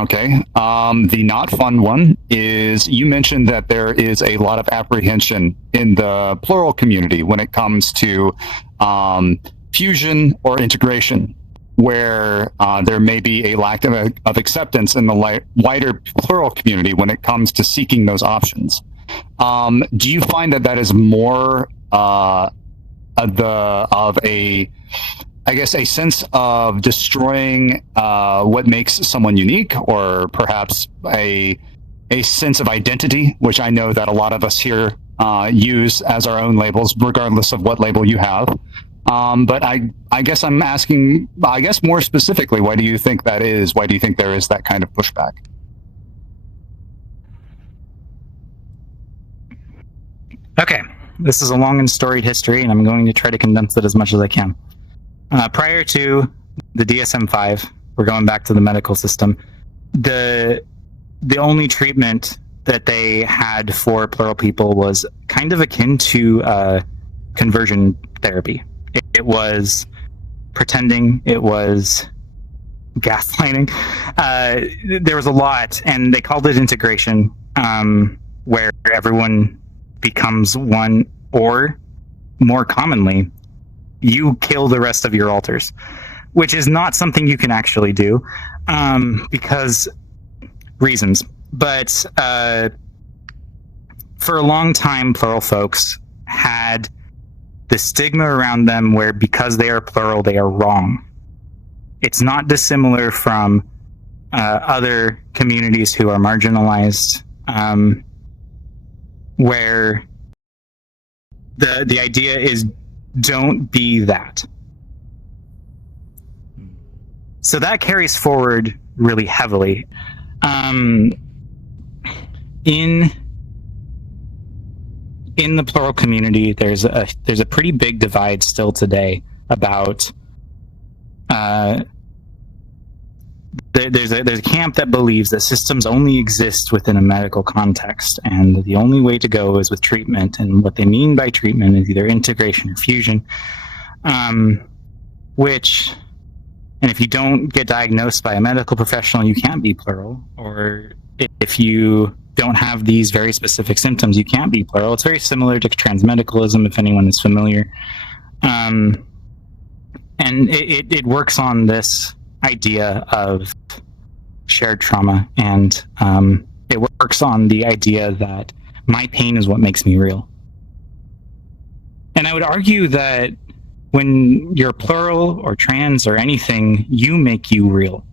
Okay. The not fun one is you mentioned that there is a lot of apprehension in the plural community when it comes to fusion or integration, where there may be a lack of acceptance in the wider plural community when it comes to seeking those options. Do you find that that is more I guess, a sense of destroying what makes someone unique, or perhaps a sense of identity, which I know that a lot of us here use as our own labels, regardless of what label you have. But I guess I'm asking, I guess more specifically, why do you think that is? Why do you think there is that kind of pushback? Okay, this is a long and storied history, and I'm going to try to condense it as much as I can. Prior to the DSM-5, we're going back to the medical system, the only treatment that they had for plural people was kind of akin to conversion therapy. It was pretending, it was gaslighting. There was a lot, and they called it integration, where everyone becomes one, or more commonly, you kill the rest of your alters, which is not something you can actually do because reasons. But for a long time, plural folks had the stigma around them where because they are plural, they are wrong. It's not dissimilar from other communities who are marginalized, where the idea is don't be that. So that carries forward really heavily. In the plural community, there's a pretty big divide still today about there's a camp that believes that systems only exist within a medical context, and the only way to go is with treatment. And what they mean by treatment is either integration or fusion, which, and if you don't get diagnosed by a medical professional, you can't be plural. Or if you don't have these very specific symptoms, you can't be plural. It's very similar to transmedicalism, if anyone is familiar. And it works on this idea of shared trauma, and it works on the idea that my pain is what makes me real. And I would argue that when you're plural or trans or anything, you make you real.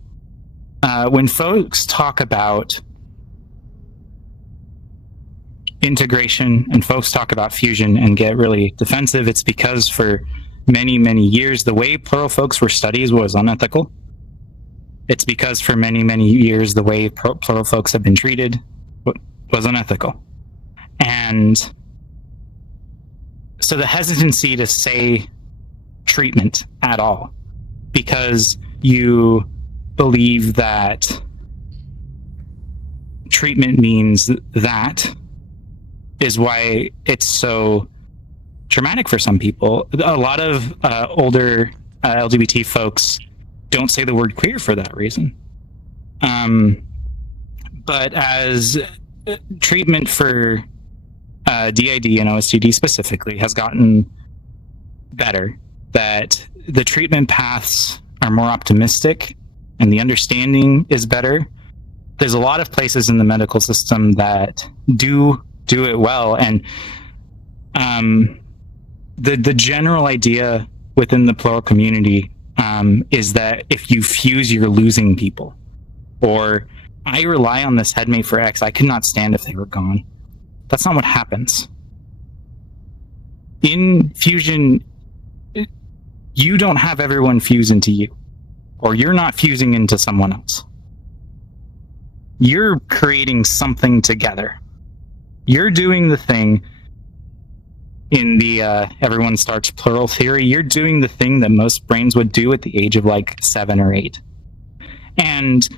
When folks talk about integration and folks talk about fusion and get really defensive, it's because for many, many years, the way plural folks were studied was unethical. It's because for many, many years, the way plural folks have been treated was unethical. And so the hesitancy to say treatment at all, because you believe that treatment means that, is why it's so traumatic for some people. A lot of older LGBT folks don't say the word queer for that reason. But as treatment for DID and OSTD specifically has gotten better, that the treatment paths are more optimistic and the understanding is better. There's a lot of places in the medical system that do it well, and the general idea within the plural community is that if you fuse, you're losing people. Or, I rely on this headmate for X, I could not stand if they were gone. That's not what happens. In fusion, you don't have everyone fuse into you, or you're not fusing into someone else. You're creating something together. You're doing the thing in the everyone starts plural theory. You're doing the thing that most brains would do at the age of like 7 or 8. And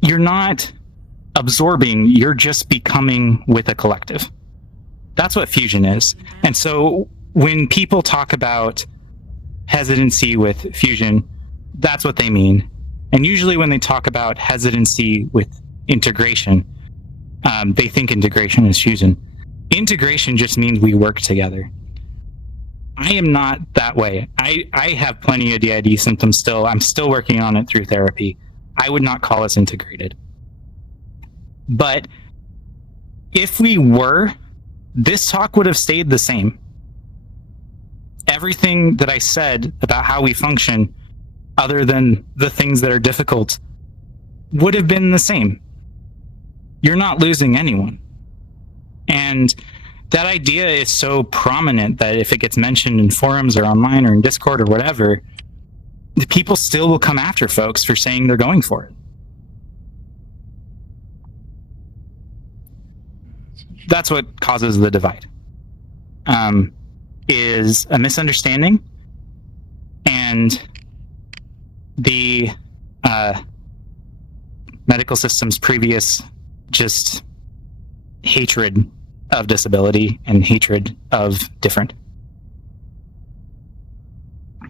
you're not absorbing, you're just becoming with a collective. That's what fusion is. And so when people talk about hesitancy with fusion, that's what they mean. And usually when they talk about hesitancy with integration, they think integration is fusion. Integration just means we work together. I am not that way. I have plenty of DID symptoms still. I'm still working on it through therapy. I would not call us integrated. But if we were, this talk would have stayed the same. Everything that I said about how we function, other than the things that are difficult, would have been the same. You're not losing anyone. And that idea is so prominent that if it gets mentioned in forums or online or in Discord or whatever, the people still will come after folks for saying they're going for it. That's what causes the divide. Is a misunderstanding and the medical system's previous just hatred of disability and hatred of different.